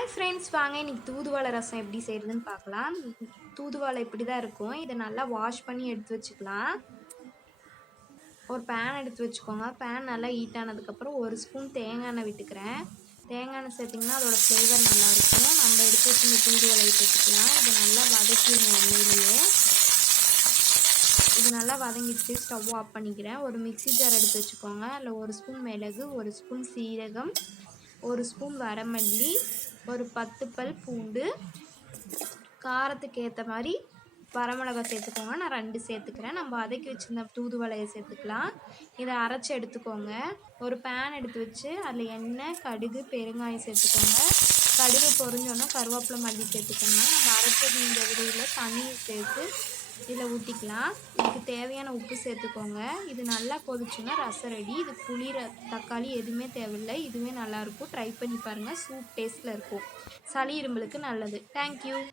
Hi friends வாங்க. இன்னைக்கு தூதுவளை ரசம் எப்படி செய்கிறதுன்னு பார்க்கலாம். தூதுவளை இப்படி தான் இருக்கும். இதை நல்லா வாஷ் பண்ணி எடுத்து வச்சுக்கலாம். ஒரு பேன் எடுத்து வச்சுக்கோங்க. பேன் நல்லா ஹீட் ஆனதுக்கப்புறம் ஒரு ஸ்பூன் தேங்காய் எண்ணெய் விட்டுக்கிறேன். தேங்காய் எண்ணெய் சேர்த்திங்கன்னா அதோடய ஃப்ளேவர் நல்லாயிருக்கும் நம்ம எடுத்து வச்சு இந்த தூதுவளையை சேர்த்துக்கலாம். இதை நல்லா வதக்கிடுங்க எண்ணெயிலேயே. இது நல்லா வதங்கிடுச்சு. ஸ்டவ் ஆஃப் பண்ணிக்கிறேன். ஒரு மிக்ஸி ஜார் எடுத்து வச்சுக்கோங்க. அதில் ஒரு ஸ்பூன் மிளகு ஒரு ஸ்பூன் சீரகம் ஒரு ஸ்பூன் வரமல்லி ஒரு பத்து பல் பூண்டு. காரத்துக்கு ஏற்ற மாதிரி வரமிளகா சேர்த்துக்கோங்க. நான் ரெண்டு சேர்த்துக்கிறேன். நம்ம வதக்கி வச்சுருந்த தூதுவளையை சேர்த்துக்கலாம். இதை அரைச்சி எடுத்துக்கோங்க. ஒரு பேன் எடுத்து வச்சு அதில் எண்ணெய் கடுகு பெருங்காயம் சேர்த்துக்கோங்க. கடுகு பொறிஞ்சோன்னா கருவேப்பிலை மல்லி சேர்த்துக்கோங்க. நம்ம அரைச்சது இந்த விதையில் தண்ணி சேர்த்து இதில் ஊற்றிக்கலாம். இதுக்கு தேவையான உப்பு சேர்த்துக்கோங்க. இது நல்லா கொதிச்சுன்னா ரசம் ரெடி இது புளி ர- தக்காளி எதுவுமே தேவையில்லை. இதுவே நல்லாயிருக்கும் ட்ரை பண்ணி பாருங்கள் சூப் டேஸ்ட்டில் இருக்கும். சளி இரும்பலுக்கு நல்லது. தேங்க்யூ